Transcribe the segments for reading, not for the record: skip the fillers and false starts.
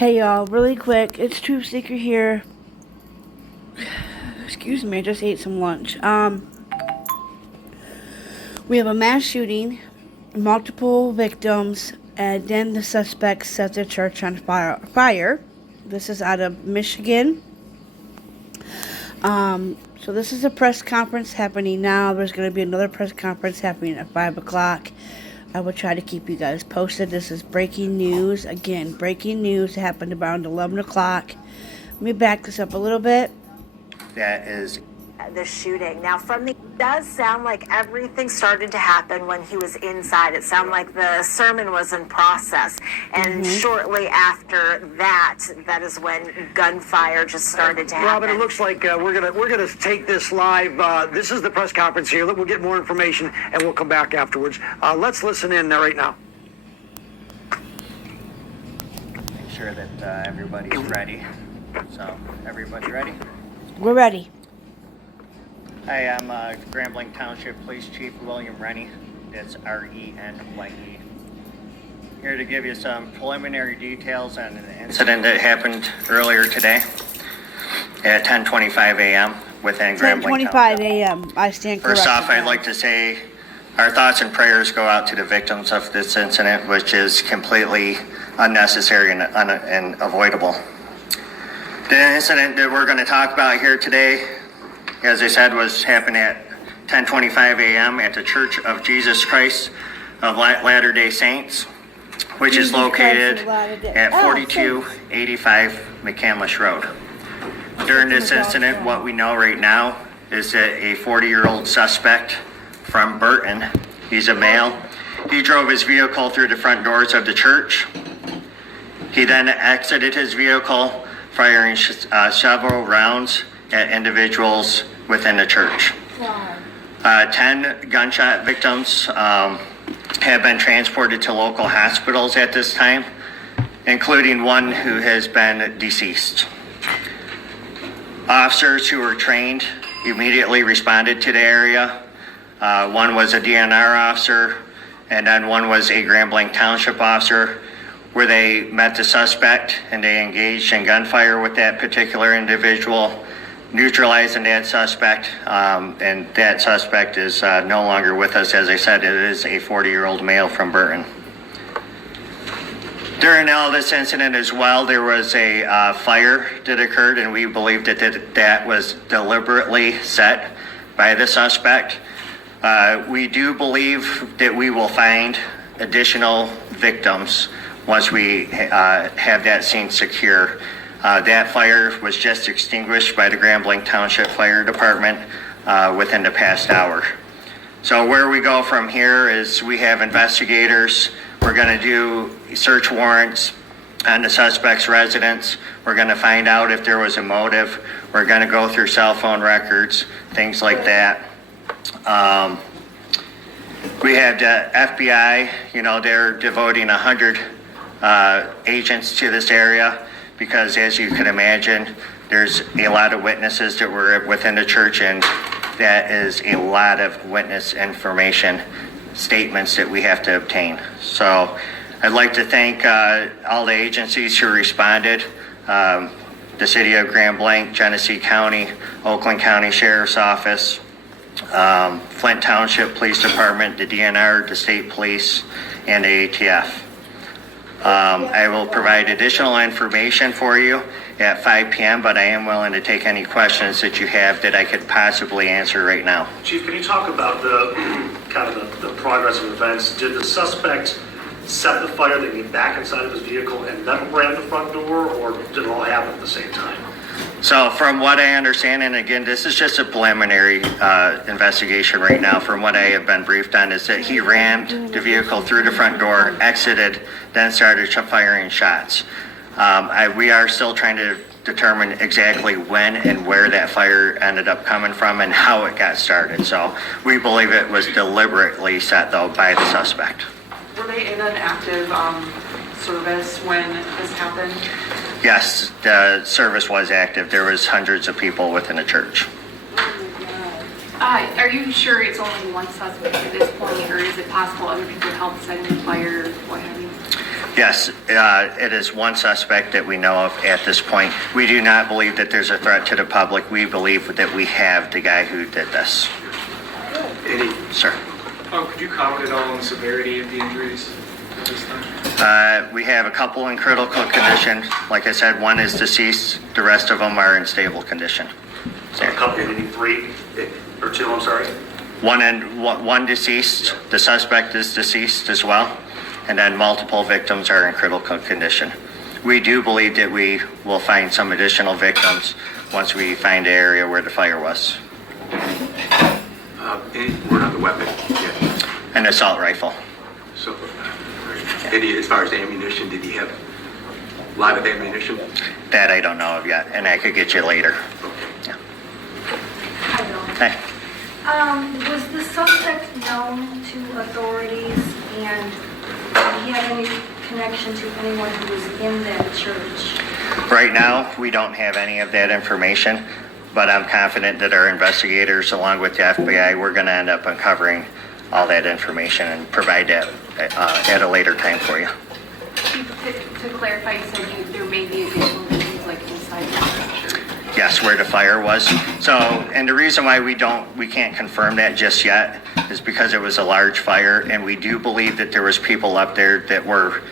Hey y'all, really quick, it's Truth Seeker here. Excuse me, I just ate some lunch. We have a mass shooting, multiple victims, and then the suspect set the church on fire. This is out of Michigan. So this is a press conference happening now. There's going to be another press conference happening at 5 o'clock. I will try to keep you guys posted. This is breaking news. Again, breaking news. It happened around 11 o'clock. Let me back this up a little bit. That is the shooting. Now, it does sound like everything started to happen when he was inside. It sounded like the sermon was in process. And shortly after that is when gunfire just started to happen. Robin, it looks like we're gonna take this live. This is the press conference here. We'll get more information and we'll come back afterwards. Let's listen in right now. make sure that everybody's ready. So, everybody ready? We're ready. Hi, I'm Grambling Township Police Chief William Rennie. That's R-E-N-Y-E. Here to give you some preliminary details on an incident that happened earlier today at 10:25 a.m. within Grambling 10:25 a.m. I stand corrected. First off, I'd like to say our thoughts and prayers go out to the victims of this incident, which is completely unnecessary and avoidable. The incident that we're going to talk about here today, as I said, was happened at 10:25 a.m. at the Church of Jesus Christ of Latter-day Saints, which is located at 4285 McCandless Road. During this incident, what we know right now is that a 40-year-old suspect from Burton, he's a male, he drove his vehicle through the front doors of the church. He then exited his vehicle, firing several rounds at individuals within the church. 10 gunshot victims have been transported to local hospitals at this time, including one who has been deceased. Officers who were trained immediately responded to the area. One was a DNR officer, and then one was a Grambling Township officer, where they met the suspect and they engaged in gunfire with that particular individual, neutralizing that suspect, and that suspect is no longer with us. As I said, it is a 40-year-old male from Burton. During all this incident as well, there was a fire that occurred, and we believe that was deliberately set by the suspect. We do believe that we will find additional victims once we have that scene secure. That fire was just extinguished by the Grambling Township Fire Department within the past hour. So where we go from here is we have investigators. We're going to do search warrants on the suspect's residence. We're going to find out if there was a motive. We're going to go through cell phone records, things like that. We have the FBI, they're devoting 100 agents to this area, because as you can imagine, there's a lot of witnesses that were within the church, and that is a lot of witness information, statements that we have to obtain. So I'd like to thank all the agencies who responded, the City of Grambling, Genesee County, Oakland County Sheriff's Office, Flint Township Police Department, the DNR, the State Police, and the ATF. I will provide additional information for you at 5 p.m., but I am willing to take any questions that you have that I could possibly answer right now. Chief, can you talk about the progress of events? Did the suspect set the fire, then get back inside of his vehicle and then ran the front door, or did it all happen at the same time? So from what I understand, and again, this is just a preliminary investigation right now, from what I have been briefed on, is that he rammed the vehicle through the front door, exited, then started firing shots. We are still trying to determine exactly when and where that fire ended up coming from and how it got started. So we believe it was deliberately set, though, by the suspect. Were they in an active service when this happened? Yes, the service was active. There was hundreds of people within the church. Are you sure it's only one suspect at this point, or is it possible other people helped setting the fire? What have you? Yes, it is one suspect that we know of at this point. We do not believe that there's a threat to the public. We believe that we have the guy who did this. Eddie, Sir. could you comment at all on the severity of the injuries at this time? We have a couple in critical condition. Like I said, one is deceased. The rest of them are in stable condition. So a couple, maybe 3 or 2, I'm sorry. One deceased. The suspect is deceased as well. And then multiple victims are in critical condition. We do believe that we will find some additional victims once we find the area where the fire was. Any word on the weapon? Yeah. An assault rifle. So, Eddie, as far as ammunition, did he have a lot of ammunition? That I don't know of yet, and I could get you later. Yeah. Hey. Was the suspect known to authorities, and did he have any connection to anyone who was in that church? Right now, we don't have any of that information, but I'm confident that our investigators, along with the FBI, we're going to end up uncovering all that information and provide that at a later time for you. To clarify, you said there may be additional victims like inside the church. Yes, where the fire was. So, and the reason why we can't confirm that just yet is because it was a large fire, and we do believe that there was people up there that were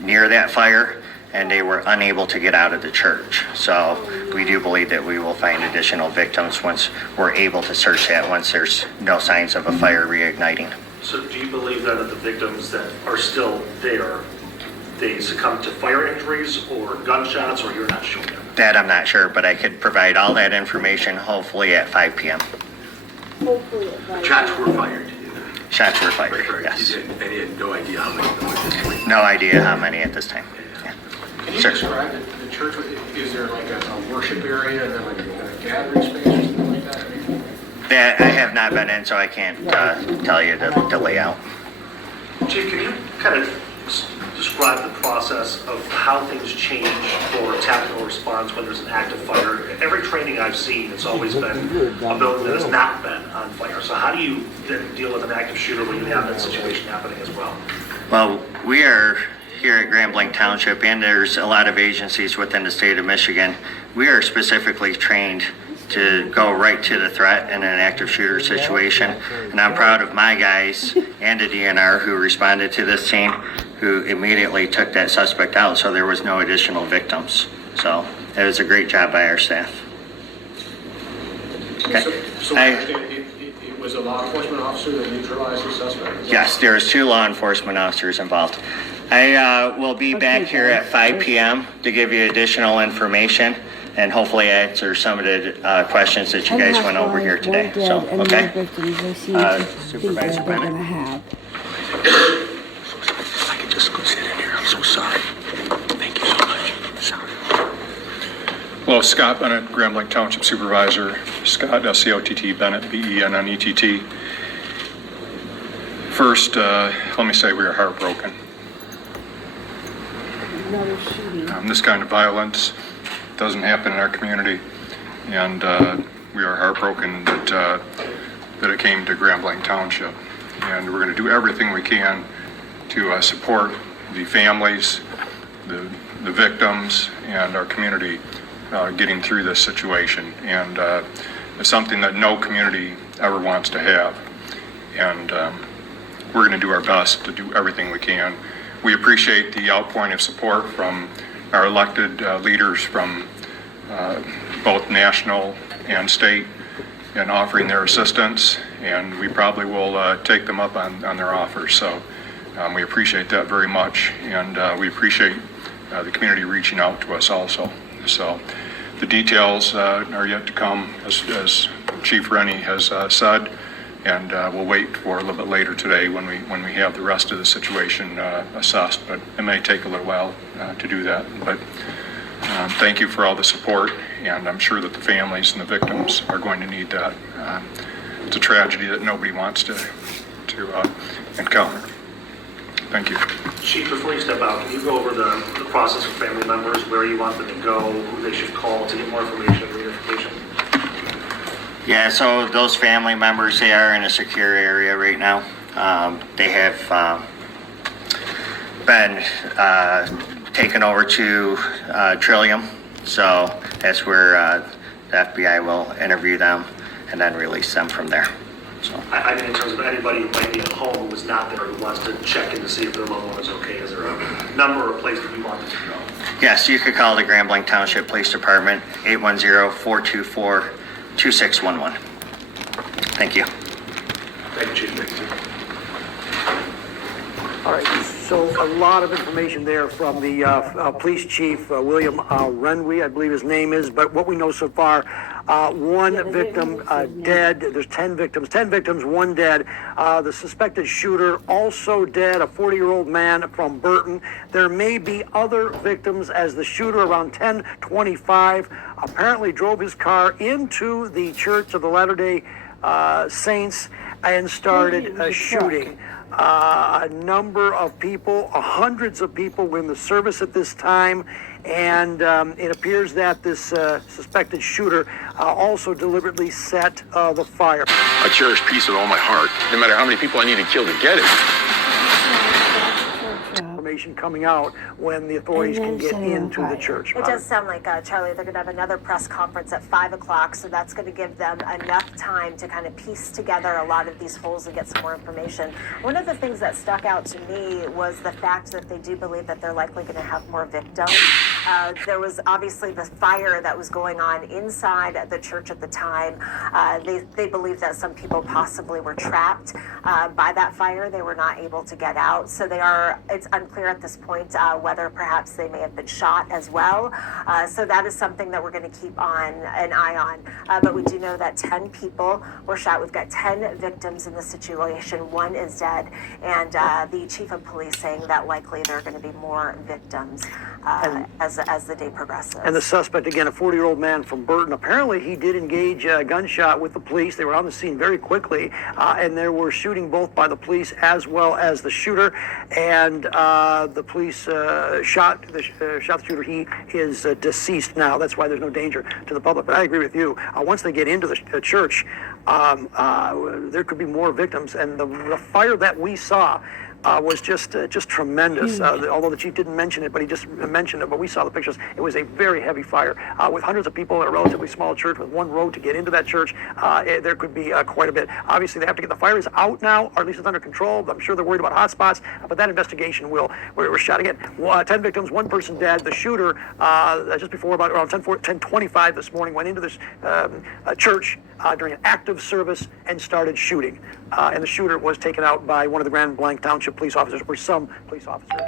near that fire, and they were unable to get out of the church. So we do believe that we will find additional victims once we're able to search that, once there's no signs of a fire reigniting. So do you believe then that the victims that are still there, they succumbed to fire injuries or gunshots, or you're not sure? That I'm not sure, but I could provide all that information hopefully at 5 p.m. Shots were fired. Shots were fired, Right. yes. And he had no idea how many there was at this point. No idea how many at this time. Yeah. Can you Sure. describe the church? Is there like a worship area and then like a gathering space or something like that? That I have not been in, so I can't tell you the layout. Chief, can you kind of describe the process of how things change for tactical response when there's an active fire? Every training I've seen, it's always been a building that has not been on fire. So how do you then deal with an active shooter when you have that situation happening as well? Well, we are here at Grand Blanc Township, and there's a lot of agencies within the state of Michigan. We are specifically trained to go right to the threat in an active shooter situation. And I'm proud of my guys and the DNR who responded to this scene, who immediately took that suspect out, so there was no additional victims. So it was a great job by our staff. Okay. So it was a law enforcement officer that neutralized the suspect? Yes, there was 2 law enforcement officers involved. I will be back here at 5 p.m. to give you additional information and hopefully answer some of the questions that you guys went over here today. So, okay. Supervisor Bennett. I can just go sit in here. I'm so sorry. Thank you so much. Sorry. Hello, Scott Bennett, Grand Blanc Township Supervisor. Scott, S-C-O-T-T, Bennett, B-E-N-N-E-T-T. First, let me say we are heartbroken. This kind of violence doesn't happen in our community, and we are heartbroken that it came to Grand Blanc Township. And we're going to do everything we can to support the families, the victims, and our community getting through this situation. And it's something that no community ever wants to have. And we're going to do our best to do everything we can. We appreciate the outpouring of support from our elected leaders from both national and state in offering their assistance, and we probably will take them up on their offers. So we appreciate that very much, and we appreciate the community reaching out to us also. So the details are yet to come, as Chief Rennie has said, and we'll wait for a little bit later today when we have the rest of the situation assessed. But it may take a little while to do that. But thank you for all the support, and I'm sure that the families and the victims are going to need that. It's a tragedy that nobody wants to encounter. Thank you. Chief, before you step out, can you go over the process with family members, where you want them to go, who they should call to get more information and reunification? Yeah, so those family members, they are in a secure area right now. They have been taken over to Trillium. So that's where the FBI will interview them and then release them from there. So I mean, in terms of anybody who might be at home who was not there who wants to check in to see if their loved one is okay, is there a number or place that we want them to go? yes, you could call the Grand Blanc Township Police Department, 810-424-2611. Thank you. Thank you, Chief. Thank you. All right, so a lot of information there from the police chief, William Renwy, I believe his name is, but what we know so far, one victim dead, there's 10 victims, one dead. The suspected shooter also dead, a 40-year-old man from Burton. There may be other victims as the shooter around 10:25 apparently drove his car into the Church of the Latter-day Saints and started shooting. A number of people, hundreds of people were in the service at this time, and it appears that this suspected shooter also deliberately set the fire. I cherish peace with all my heart, no matter how many people I need to kill to get it. Information coming out when the authorities can get into the church. It does sound like, Charlie, they're going to have another press conference at 5 o'clock, so that's going to give them enough time to kind of piece together a lot of these holes and get some more information. One of the things that stuck out to me was the fact that they do believe that they're likely going to have more victims. There was obviously the fire that was going on inside the church at the time. They believe that some people possibly were trapped by that fire. They were not able to get out, so it's unclear at this point whether perhaps they may have been shot as well. So that is something that we're going to keep an eye on. But we do know that 10 people were shot. We've got 10 victims in the situation. One is dead. And the chief of police saying that likely there are going to be more victims as the day progresses. And the suspect, again, a 40-year-old man from Burton, apparently he did engage a gunshot with the police. They were on the scene very quickly, and there were shooting both by the police as well as the shooter. And the police shot the shooter. He is deceased now. That's why there's no danger to the public. But I agree with you. Once they get into the church, there could be more victims. And the fire that we saw was just tremendous. Although the chief didn't mention it, but he just mentioned it. But we saw the pictures. It was a very heavy fire with hundreds of people in a relatively small church with one road to get into that church. There could be quite a bit. Obviously, they have to get the fire is out now, or at least it's under control. I'm sure they're worried about hot spots, but that investigation we're shot again. 10 victims, one person dead. The shooter, just before about around 10:25 this morning, went into this church during an active service and started shooting. And the shooter was taken out by one of the Grand Blanc Township police officers, or some police officers.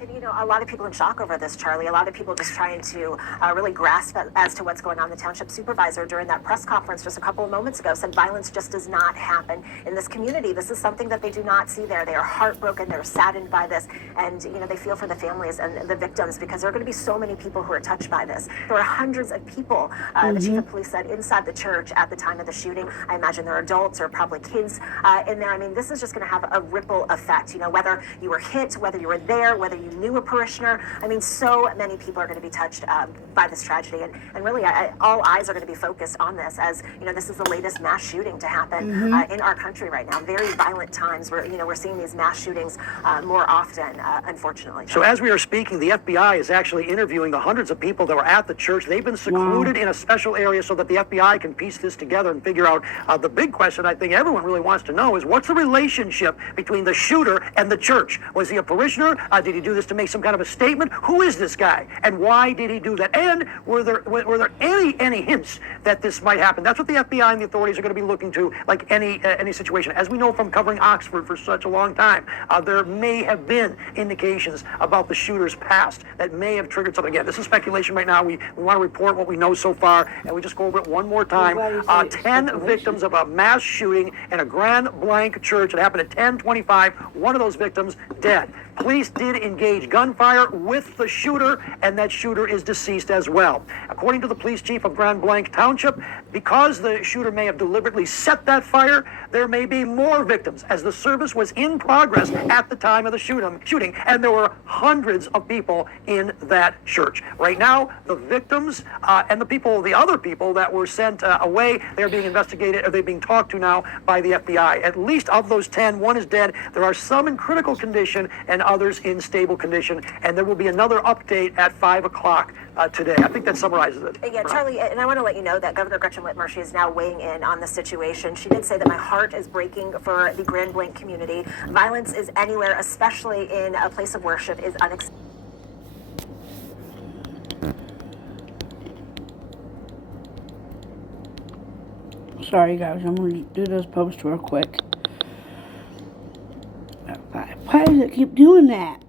And, you know, a lot of people in shock over this, Charlie. A lot of people just trying to really grasp as to what's going on. The township supervisor during that press conference just a couple of moments ago said violence just does not happen in this community. This is something that they do not see there. They are heartbroken. They're saddened by this. And, you know, they feel for the families and the victims because there are going to be so many people who are touched by this. There are hundreds of people, the chief of police said, inside the church at the time of the shooting. I imagine there are adults or probably kids in there. I mean, this is just going to have a ripple effect, you know, whether you were hit, whether you were there, whether you knew a parishioner. I mean, so many people are going to be touched by this tragedy, and really all eyes are going to be focused on this, as you know, this is the latest mass shooting to happen in our country right now. Very violent times where, you know, we're seeing these mass shootings more often, unfortunately. So as we are speaking, the FBI is actually interviewing the hundreds of people that were at the church. They've been secluded in a special area so that the FBI can piece this together and figure out the big question I think everyone really wants to know is what's the relationship between the shooter and the church? Was he a parishioner? Did he do this to make some kind of a statement? Who is this guy, and why did he do that? And were there any hints that this might happen? That's what the FBI and the authorities are going to be looking to, like any situation. As we know from covering Oxford for such a long time, there may have been indications about the shooter's past that may have triggered something. Again, this is speculation right now. We want to report what we know so far, and we just go over it one more time. 10 victims of a mass shooting in a Grand Blanc church. It happened at 10:25. One of those victims dead. Police did engage gunfire with the shooter, and that shooter is deceased as well. According to the police chief of Grand Blanc Township, because the shooter may have deliberately set that fire, there may be more victims, as the service was in progress at the time of the shooting, and there were hundreds of people in that church. Right now, the victims and the other people that were sent away, they're being investigated, or they're being talked to now by the FBI. At least of those 10, one is dead. There are some in critical condition, and others in stable condition. And there will be another update at 5 o'clock today. I think that summarizes it. Yeah, Charlie, and I want to let you know that Governor Gretchen Whitmer, she is now weighing in on the situation. She did say that my heart is breaking for the Grand Blanc community. Violence is anywhere, especially in a place of worship, is unacceptable. Sorry guys, I'm gonna do this post real quick. Why does it keep doing that?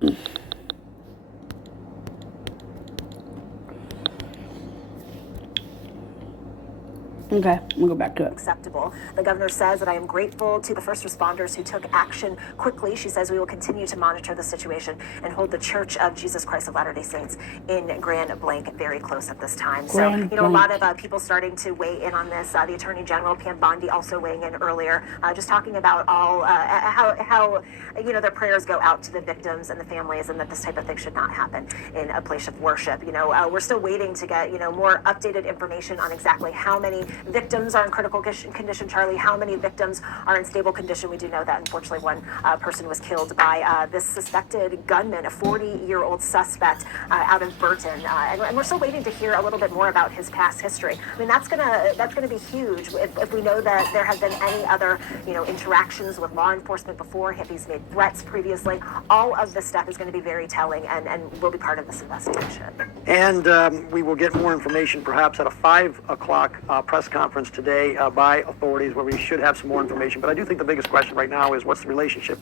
Okay, I'm gonna go back to it. Acceptable. The governor says that I am grateful to the first responders who took action quickly. She says we will continue to monitor the situation and hold the Church of Jesus Christ of Latter-day Saints in Grand Blanc very close at this time. Grand So, a lot of people starting to weigh in on this. The Attorney General, Pam Bondi, also weighing in earlier, just talking about all how their prayers go out to the victims and the families, and that this type of thing should not happen in a place of worship. We're still waiting to get more updated information on exactly how many victims are in critical condition, Charlie, how many victims are in stable condition. We do know that unfortunately one person was killed by this suspected gunman, a 40-year-old suspect out of Burton, and we're still waiting to hear a little bit more about his past history. I mean, that's gonna be huge if we know that there have been any other interactions with law enforcement before, if he's made threats previously. All of this stuff is going to be very telling and will be part of this investigation. And we will get more information perhaps at a 5 o'clock press conference today by authorities, where we should have some more information. But I do think the biggest question right now is what's the relationship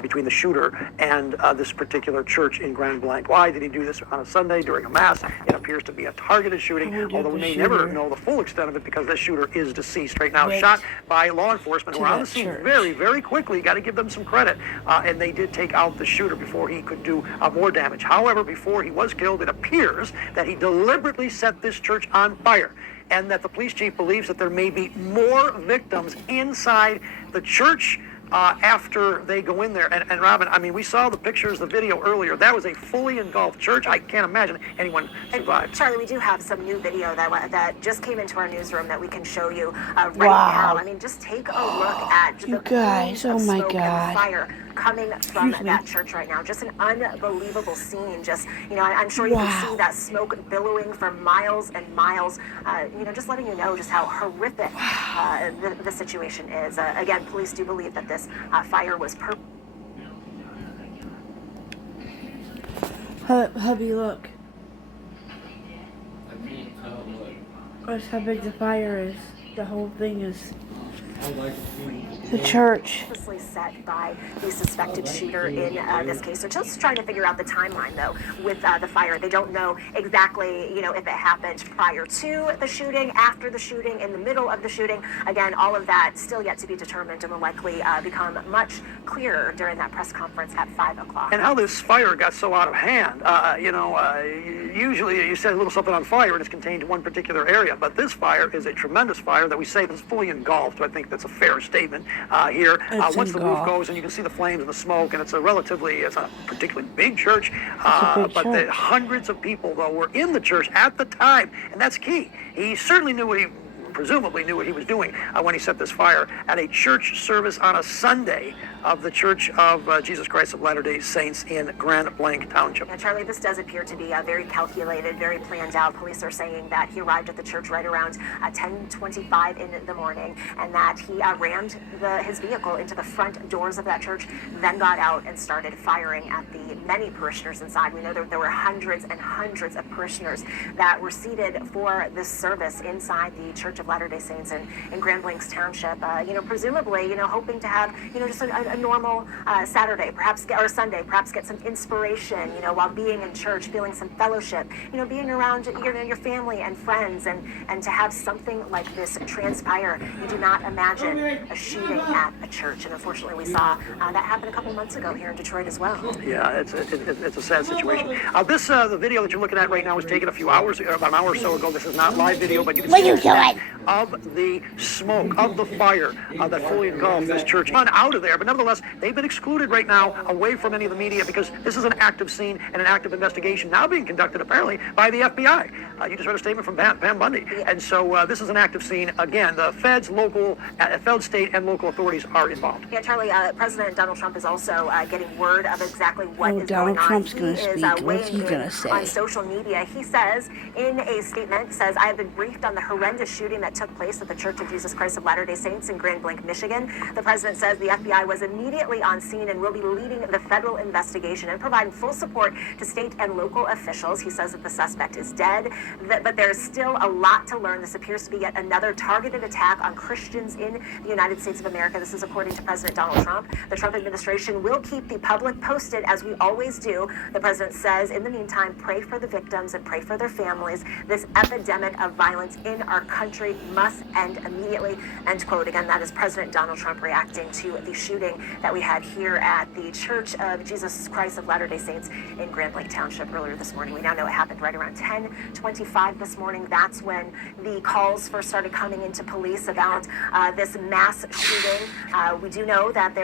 between the shooter and this particular church in Grand Blanc. Why did he do this on a Sunday during a mass? It appears to be a targeted shooting, although we may never know the full extent of it because this shooter is deceased right now, shot by law enforcement who are on the scene very, very quickly. Got to give them some credit. And they did take out the shooter before he could do more damage. However, before he was killed, it appears that he deliberately set this church on fire, and that the police chief believes that there may be more victims inside the church after they go in there. And Robin, I mean, we saw the pictures, the video earlier. That was a fully engulfed church. I can't imagine anyone survived. And Charlie, we do have some new video that just came into our newsroom that we can show you right now. I mean, just take a look at the guys, oh my God, fire coming from that church right now. Just an unbelievable scene. Just, I'm sure you can see that smoke billowing for miles and miles. Just letting you know just how horrific the situation is. Again, police do believe that this fire was Hubby, look. That's how big the fire is. The whole thing is the church. Purposely set by the suspected shooter in this case. So just trying to figure out the timeline, though, with the fire. They don't know exactly, if it happened prior to the shooting, after the shooting, in the middle of the shooting. Again, all of that still yet to be determined and will likely become much clearer during that press conference at 5 o'clock. And how this fire got so out of hand. Usually you set a little something on fire and it's contained in one particular area, but this fire is a tremendous fire that we say is fully engulfed. I think that's a fair statement here. Once the roof goes and you can see the flames and the smoke, and it's a particularly big church, the hundreds of people, though, were in the church at the time, and that's key. He certainly presumably knew what he was doing when he set this fire at a church service on a Sunday of the Church of Jesus Christ of Latter-day Saints in Grand Blanc Township. Yeah, Charlie, this does appear to be very calculated, very planned out. Police are saying that he arrived at the church right around 10:25 in the morning, and that he rammed his vehicle into the front doors of that church, then got out and started firing at the many parishioners inside. We know that there were hundreds and hundreds of parishioners that were seated for this service inside the Church of Latter-day Saints in Grand Blanc's Township. Presumably, hoping to have, just a normal Saturday, or Sunday, perhaps get some inspiration, while being in church, feeling some fellowship, being around your family and friends, and to have something like this transpire. You do not imagine a shooting at a church, and unfortunately we saw that happen a couple months ago here in Detroit as well. Yeah, it's a sad situation. The video that you're looking at right now was taken a few hours, about an hour or so ago. This is not live video, but you can see of the smoke, of the fire that fully engulfed this church. Run out of there, but nevertheless, they've been excluded right now away from any of the media because this is an active scene and an active investigation now being conducted apparently by the FBI. You just heard a statement from Pam Bundy. And so this is an active scene. Again, the feds, state, and local authorities are involved. Yeah, Charlie, President Donald Trump is also getting word of exactly what is Donald going on. Trump's He gonna is speak. What's he weighing gonna in say? on social media. He says in a statement, I have been briefed on the horrendous shooting that took place at the Church of Jesus Christ of Latter-day Saints in Grand Blanc, Michigan. The president says the FBI was immediately on scene and will be leading the federal investigation and providing full support to state and local officials. He says that the suspect is dead, but there's still a lot to learn. This appears to be yet another targeted attack on Christians in the United States of America. This is according to President Donald Trump. The Trump administration will keep the public posted, as we always do. The president says, in the meantime, pray for the victims and pray for their families. This epidemic of violence in our country must end immediately. End quote. Again, that is President Donald Trump reacting to the shooting that we had here at the Church of Jesus Christ of Latter-day Saints in Grand Blanc Township earlier this morning. We now know it happened right around 10:25 this morning. That's when the calls first started coming into police about this mass shooting. We do know that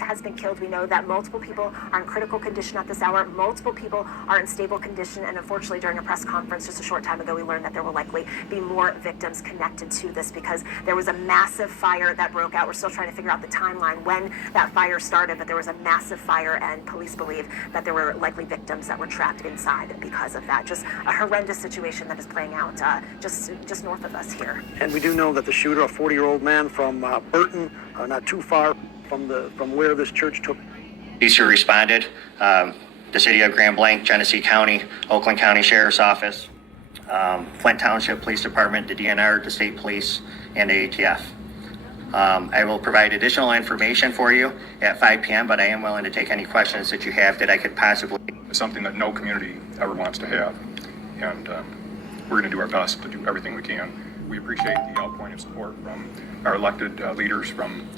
has been killed. We know that multiple people are in critical condition at this hour. Multiple people are in stable condition. And unfortunately, during a press conference just a short time ago, we learned that there will likely be more victims connected to this because there was a massive fire that broke out. We're still trying to figure out the timeline when that fire started, but there was a massive fire, and police believe that there were likely victims that were trapped inside because of that. Just a horrendous situation that is playing out just north of us here. And we do know that the shooter, a 40-year-old man from Burton, not too far from where this church took. These who responded, the city of Grand Blanc, Genesee County, Oakland County Sheriff's Office, Flint Township Police Department, the DNR, the State Police, and the ATF. I will provide additional information for you at 5 p.m., but I am willing to take any questions that you have that I could possibly. It's something that no community ever wants to have, and we're going to do our best to do everything we can. We appreciate the outpouring of support from our elected leaders from